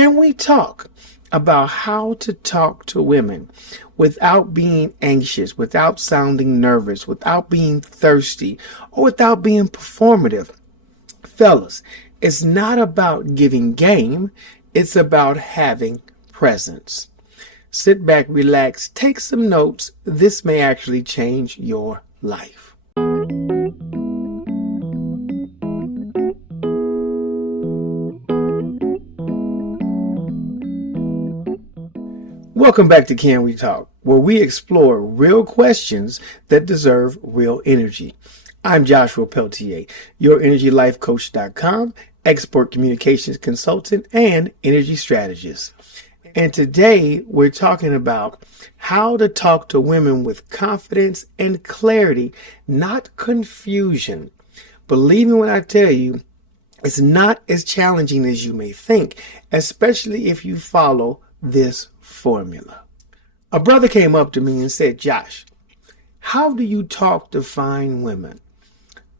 Can we talk about how to talk to women without being anxious, without sounding nervous, without being thirsty, or without being performative? Fellas, it's not about giving game, it's about having presence. Sit back, relax, take some notes. This may actually change your life. Welcome back to Can We Talk, where we explore real questions that deserve real energy. I'm Joshua Peltier, your EnergyLifeCoach.com, expert communications consultant, and energy strategist. And today we're talking about how to talk to women with confidence and clarity, not confusion. Believe me when I tell you, it's not as challenging as you may think, especially if you follow this formula. A brother came up to me and said, "Josh, how do you talk to fine women?"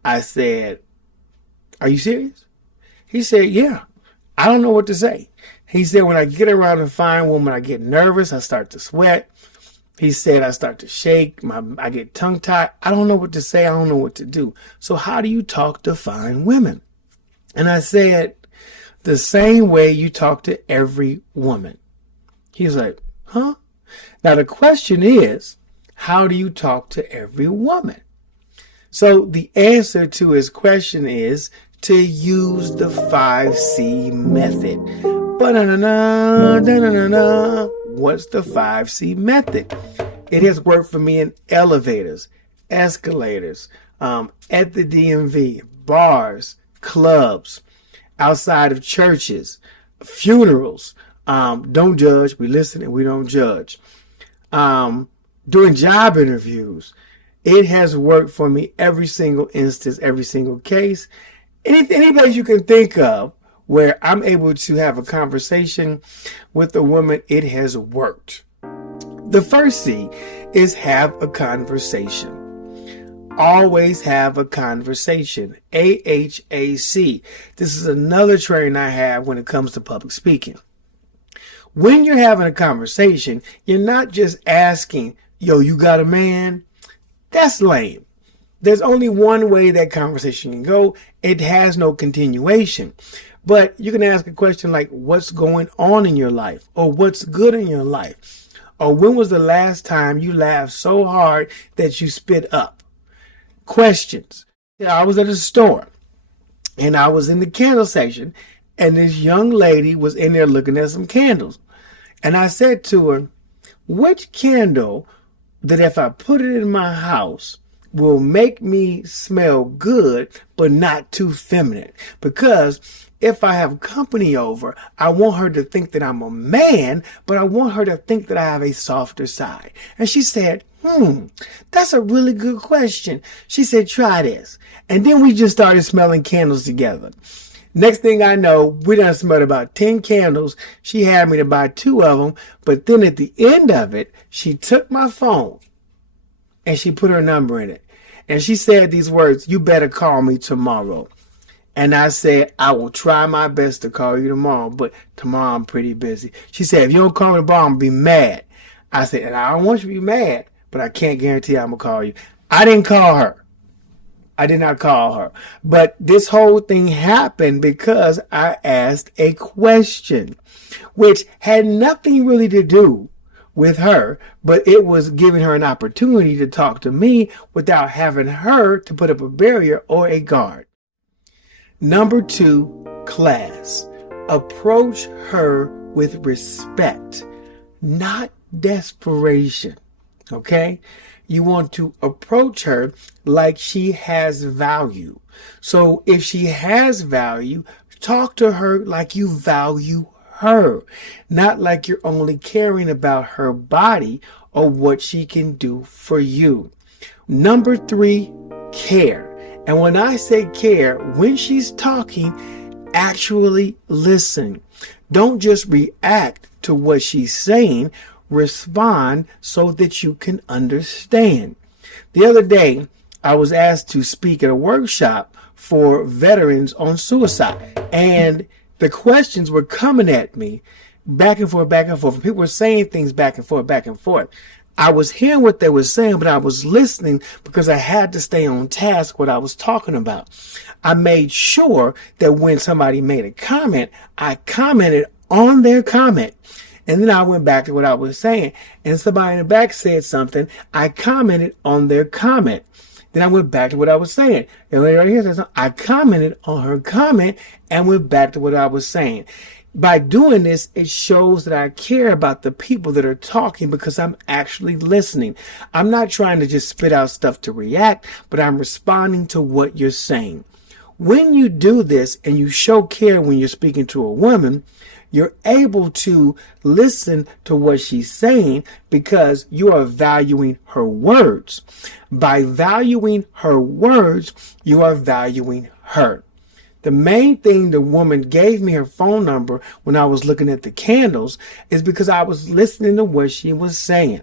I said, "Are you serious?" He said, "Yeah, I don't know what to say." He said, "When I get around a fine woman, I get nervous. I start to sweat." He said, "I start to shake. I get tongue-tied. I don't know what to say. I don't know what to do." So how do you talk to fine women? And I said, "The same way you talk to every woman." He's like, "Huh?" Now the question is, how do you talk to every woman? So the answer to his question is to use the 5C method. What's the 5C method? It has worked for me in elevators, escalators, at the DMV, bars, clubs, outside of churches, funerals. Don't judge. We listen and we don't judge. Doing job interviews. It has worked for me every single instance, every single case. Any place you can think of where I'm able to have a conversation with a woman, it has worked. The first C is have a conversation. Always have a conversation. AHAC. This is another training I have when it comes to public speaking. When you're having a conversation, you're not just asking, "Yo, you got a man?" That's lame. There's only one way that conversation can go. It has no continuation. But you can ask a question like, "What's going on in your life?" Or "What's good in your life?" Or "When was the last time you laughed so hard that you spit up?" Questions. I was at a store and I was in the candle section, and this young lady was in there looking at some candles. And I said to her, "Which candle that if I put it in my house will make me smell good but not too feminine? Because if I have company over, I want her to think that I'm a man, but I want her to think that I have a softer side." And she said, "That's a really good question." She said, "Try this." And then we just started smelling candles together. Next thing I know, we done smelled about 10 candles. She had me to buy 2 of them. But then at the end of it, she took my phone and she put her number in it. And she said these words, "You better call me tomorrow." And I said, "I will try my best to call you tomorrow, but tomorrow I'm pretty busy." She said, "If you don't call me tomorrow, I'm going to be mad." I said, "And I don't want you to be mad, but I can't guarantee I'm going to call you." I didn't call her. I did not call her. But this whole thing happened because I asked a question, which had nothing really to do with her, but it was giving her an opportunity to talk to me without having her to put up a barrier or a guard. Number 2, class. Approach her with respect, not desperation. Okay? You want to approach her like she has value. So if she has value, talk to her like you value her, not like you're only caring about her body or what she can do for you. Number 3, care. And when I say care, when she's talking, actually listen. Don't just react to what she's saying. Respond so that you can understand. The other day, I was asked to speak at a workshop for veterans on suicide. And The questions were coming at me back and forth, back and forth. People were saying things back and forth, back and forth. I was hearing what they were saying, but I was listening because I had to stay on task what I was talking about. I made sure that when somebody made a comment, I commented on their comment. And then I went back to what I was saying. And somebody in the back said something. I commented on their comment. Then I went back to what I was saying. And right here said something. I commented on her comment and went back to what I was saying. By doing this, it shows that I care about the people that are talking because I'm actually listening. I'm not trying to just spit out stuff to react, but I'm responding to what you're saying. When you do this and you show care when you're speaking to a woman, you're able to listen to what she's saying because you are valuing her words. By valuing her words, you are valuing her. The main thing the woman gave me her phone number when I was looking at the candles is because I was listening to what she was saying.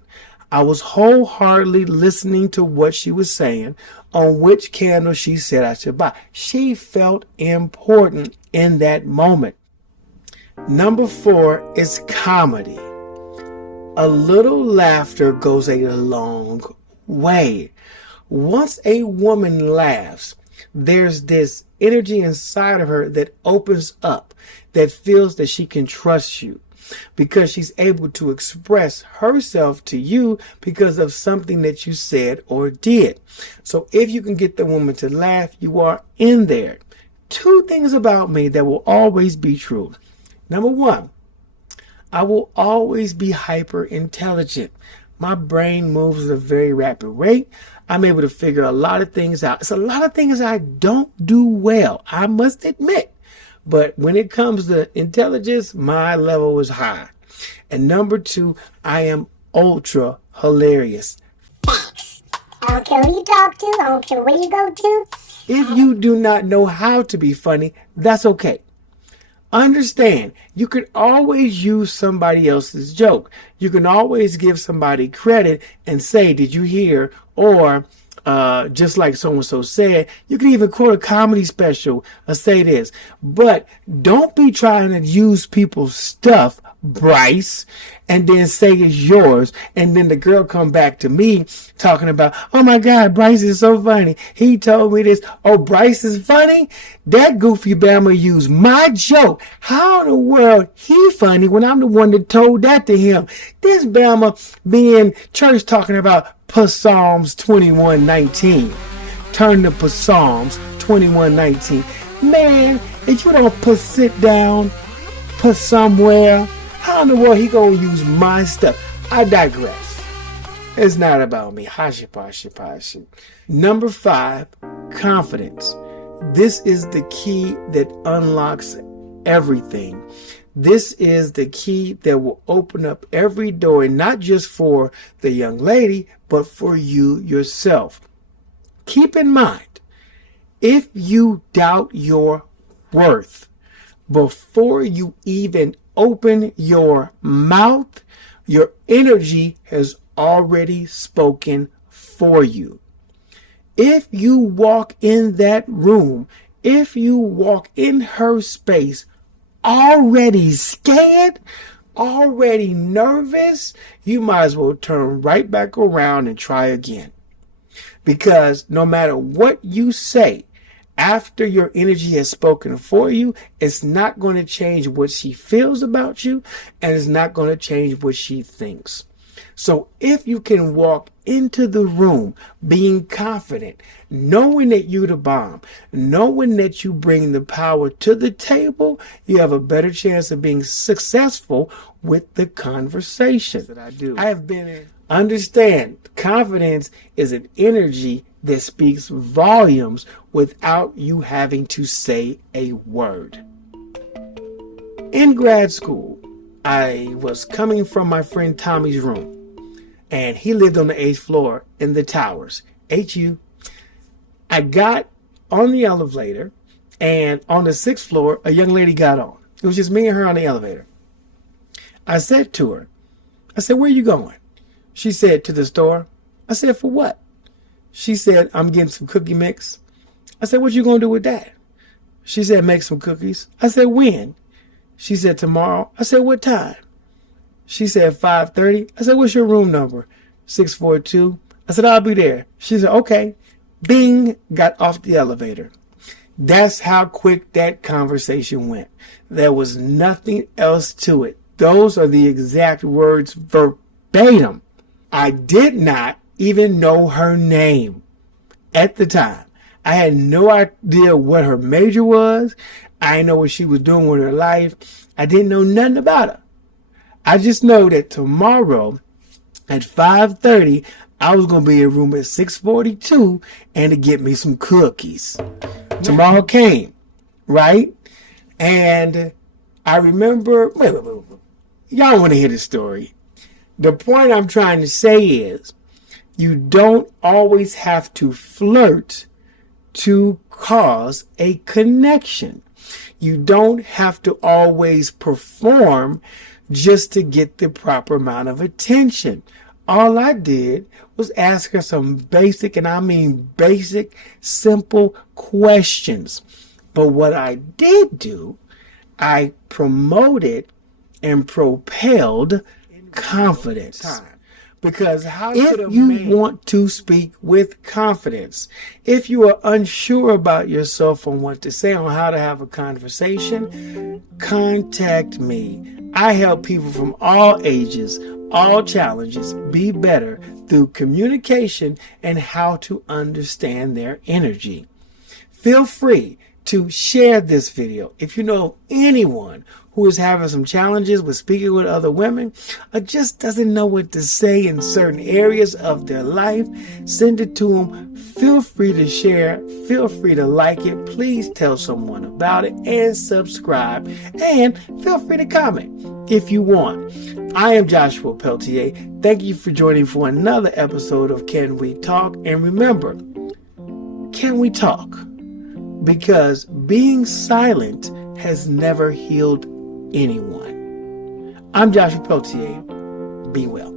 I was wholeheartedly listening to what she was saying on which candle she said I should buy. She felt important in that moment. Number 4 is comedy. A little laughter goes a long way. Once a woman laughs, there's this energy inside of her that opens up, that feels that she can trust you because she's able to express herself to you because of something that you said or did. So if you can get the woman to laugh, you are in there. 2 things about me that will always be true. Number 1, I will always be hyper intelligent. My brain moves at a very rapid rate. I'm able to figure a lot of things out. It's a lot of things I don't do well, I must admit. But when it comes to intelligence, my level is high. And number 2, I am ultra hilarious. Facts. I don't care who you talk to. I don't care where you go to. If you do not know how to be funny, that's okay. Understand, you can always use somebody else's joke. You can always give somebody credit and say, did you hear? Or just like so-and-so said, you can even quote a comedy special or say this. But don't be trying to use people's stuff, Bryce, and then say it's yours. And then the girl come back to me talking about, oh my God, Bryce is so funny. He told me this. Oh, Bryce is funny? That goofy Bama used my joke. How in the world he funny when I'm the one that told that to him? This Bama being church talking about Psalms 21:19. Turn to Psalms 21:19. Man, if you don't sit down, put somewhere, how in the world he gonna use my stuff? I digress. It's not about me. Hashi. Number 5, confidence. This is the key that unlocks everything. This is the key that will open up every door, and not just for the young lady, but for you yourself. Keep in mind, if you doubt your worth before you even open your mouth, your energy has already spoken for you. If you walk in that room, if you walk in her space, already scared, already nervous, you might as well turn right back around and try again. Because no matter what you say, after your energy has spoken for you, it's not going to change what she feels about you, and it's not going to change what she thinks. So if you can walk into the room being confident, knowing that you're the bomb, knowing that you bring the power to the table, you have a better chance of being successful with the conversation. That I have been in. Understand, confidence is an energy that speaks volumes without you having to say a word. In grad school, I was coming from my friend Tommy's room, and he lived on the 8th floor in the towers, HU. I got on the elevator, and on the 6th floor, a young lady got on. It was just me and her on the elevator. I said to her, I said, where are you going? She said, to the store. I said, for what? She said, I'm getting some cookie mix. I said, what you going to do with that? She said, make some cookies. I said, when? She said, tomorrow. I said, what time? She said, 5:30. I said, what's your room number? 642. I said, I'll be there. She said, okay. Bing, got off the elevator. That's how quick that conversation went. There was nothing else to it. Those are the exact words verbatim. I did not even know her name at the time. I had no idea what her major was. I didn't know what she was doing with her life. I didn't know nothing about her. I just know that tomorrow at 5:30, I was going to be in room at 642 and to get me some cookies. Tomorrow came, right? And I remember, wait. Y'all want to hear the story. The point I'm trying to say is you don't always have to flirt to cause a connection. You don't have to always perform just to get the proper amount of attention. All I did was ask her some basic, and I mean basic, simple questions. But what I did do, I promoted and propelled confidence. Because if you want to speak with confidence, if you are unsure about yourself on what to say, on how to have a conversation, contact me. I help people from all ages, all challenges be better through communication and how to understand their energy. Feel free to share this video. If you know anyone who is having some challenges with speaking with other women or just doesn't know what to say in certain areas of their life, send it to them. Feel free to share. Feel free to like it. Please tell someone about it and subscribe. And feel free to comment if you want. I am Joshua Peltier. Thank you for joining for another episode of Can We Talk? And remember, can we talk? Because being silent has never healed anyone. I'm Joshua Peltier. Be well.